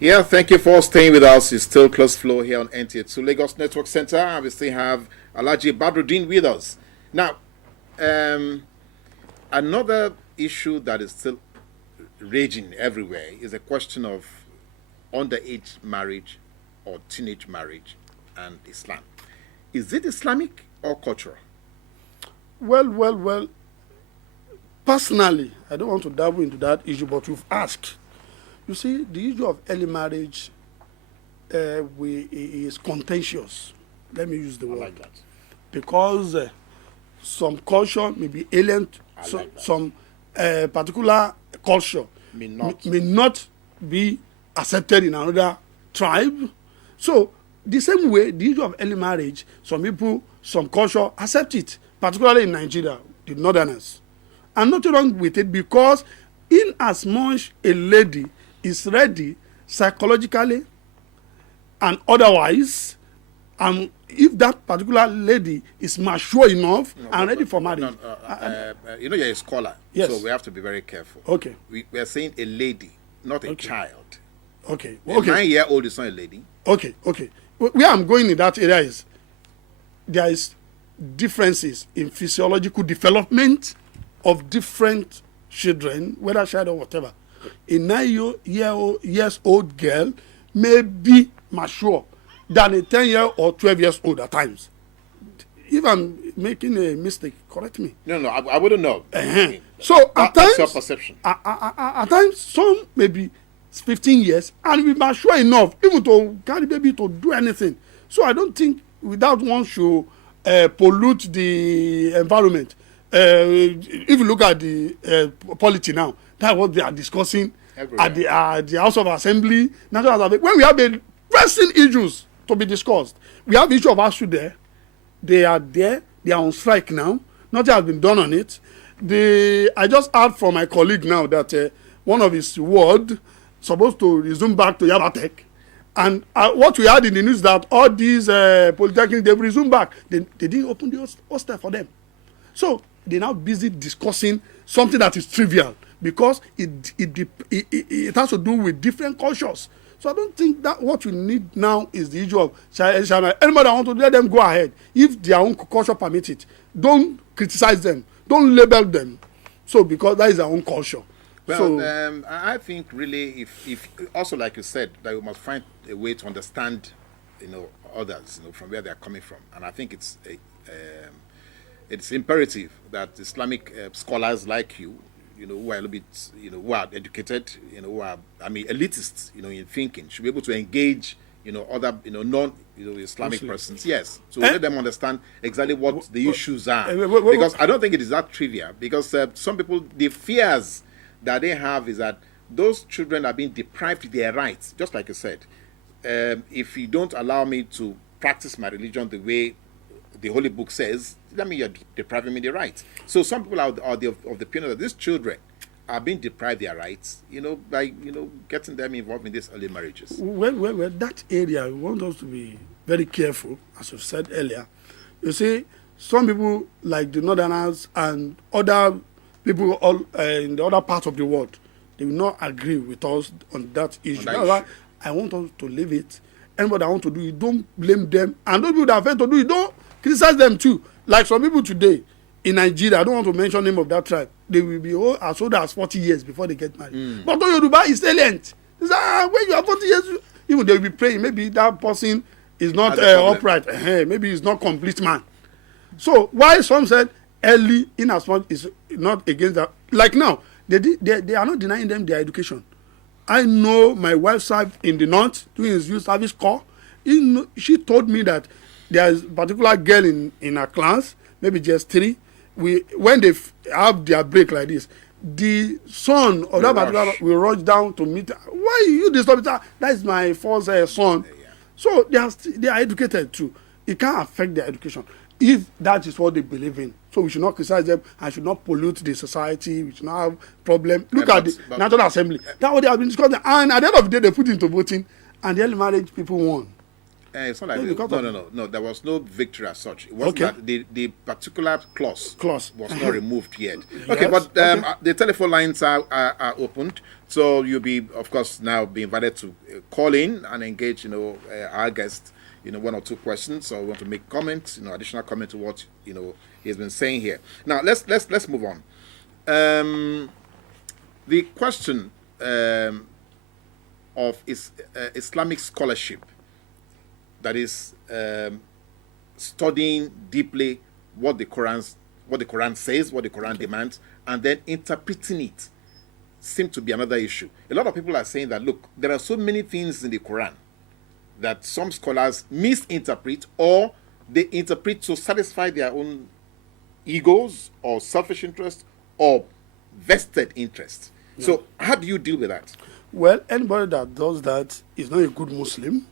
Yeah, thank you for staying with us. It's still Close Flow here on NTA2 Lagos Network Center. And we still have Alhaji Badrudeen with us. Now, another issue that is still raging everywhere is the question of underage marriage or teenage marriage and Islam. Is it Islamic or cultural? Well. Personally, I don't want to dabble into that issue, but you've asked. You see, the issue of early marriage is contentious. Let me use the word. Like that. Because some culture may be alien, some particular culture May not. may not be accepted in another tribe. So, the same way, the issue of early marriage, some people, some culture accept it, particularly in Nigeria, the northerners. And nothing wrong with it, because in as much a lady is ready psychologically and otherwise, if that particular lady is mature enough and ready for marriage. You're a scholar, Yes. so we have to be very careful. Okay. We are saying a lady, not a Okay. child. Okay. A Okay. 9-year-old is not a lady. Okay. Where I'm going in that area is there is differences in physiological development of different children, whether child or whatever. A 9-year-old girl may be mature than a 10-year or 12 years old at times. If I'm making a mistake, correct me. No, I wouldn't know. So at That's times, your perception. at times, some may be 15 years and be mature enough even to carry baby to do anything. So I don't think without one should pollute the environment. If you look at the polity now, that's what they are discussing Everywhere. at the House of Assembly, National Assembly. When we have the pressing issues to be discussed, we have the issue of ASU there. They are there. They are on strike now. Nothing has been done on it. I just heard from my colleague now that one of his ward supposed to resume back to Yabatech. And what we had in the news that all these polytechnics, they've resumed back. They didn't open the hostel for them. So they're now busy discussing something that is trivial because it has to do with different cultures. So I don't think that what we need now is the issue of anybody that want to let them go ahead if their own culture permits it. Don't criticize them. Don't label them. So because that is their own culture. Well, So I think really, if also like you said, that we must find a way to understand, others, from where they are coming from, and I think it's imperative that Islamic scholars like you, who are a little bit, who are educated, who are, elitists, in thinking, should be able to engage, other, non, Islamic persons. Yes, to let them understand exactly what the issues are, because I don't think it is that trivial. Because some people, the fears that they have is that those children are being deprived of their rights, just like you said. If you don't allow me to practice my religion the way the Holy Book says, that means you're depriving me the rights. So some people are of the opinion that these children are being deprived their rights, by getting them involved in these early marriages. Well, that area, we want us to be very careful, as you've said earlier. You see, some people like the Northerners and other people all in the other parts of the world, they will not agree with us on that issue. That's why I want us to leave it. Anybody that want to do it, don't blame them. And those people that are afraid to do it, don't criticize them too. Like some people today in Nigeria, I don't want to mention the name of that tribe, they will be as old as 40 years before they get married. But Yoruba is salient. It's like, when you are 40 years, even they will be praying. Maybe that person is not upright. Maybe he's not complete man. So why some said early in as much is not against that. Like now, they are not denying them their education. I know my wife served in the north doing his youth service corps. She told me that there is a particular girl in her class, maybe just 3. When they have their break like this, the son of that particular will rush down to meet her. Why you disturb her? That is my first son. So they are educated too. It can't affect their education if that is what they believe in. So we should not criticize them and should not pollute the society. We should not have problem. Look at the National Assembly. That's what they have been discussing. And at the end of the day, they put into voting, and the early marriage people won. It's not like Maybe because of- no. There was no victory as such. It wasn't Okay. that the particular clause Clause. was not removed yet. Okay, Yes, but okay. the telephone lines are opened, so you'll be, of course, now be invited to call in and engage. Our guest. One or two questions, or want to make comments. Additional comment to what he's been saying here. Now let's move on. The question of Islamic scholarship, that is studying deeply what the Quran says, what the Quran demands, and then interpreting it, seems to be another issue. A lot of people are saying that, look, there are so many things in the Quran that some scholars misinterpret, or they interpret to satisfy their own egos or selfish interest or vested interest. Yeah. So how do you deal with that? Well, anybody that does that is not a good Muslim,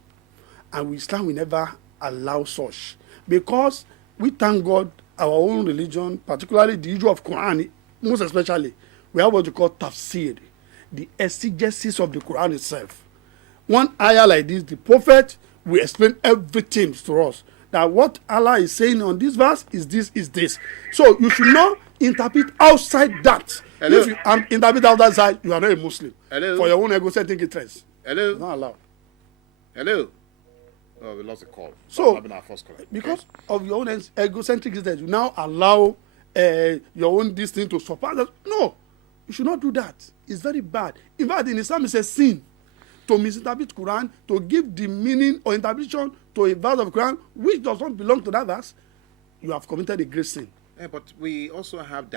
and Islam will never allow such, because we thank God our own religion, particularly the issue of Quran, most especially, we have what you call tafsir, the exegesis of the Quran itself. One ayah like this, the prophet will explain everything to us. That what Allah is saying on this verse is this. So you should not interpret outside that. Hello? If you interpret outside, you are not a Muslim. Hello? For your own egocentric interest. Hello? It's not allowed. Hello? Oh, we lost the call. So, Our first call. because of your own egocentric interest, you now allow your own this thing to support that. No, you should not do that. It's very bad. In fact, in Islam, it's a sin to misinterpret Quran, to give the meaning or interpretation to a verse of Quran which does not belong to that verse. You have committed a great sin. Yeah, but we also have that.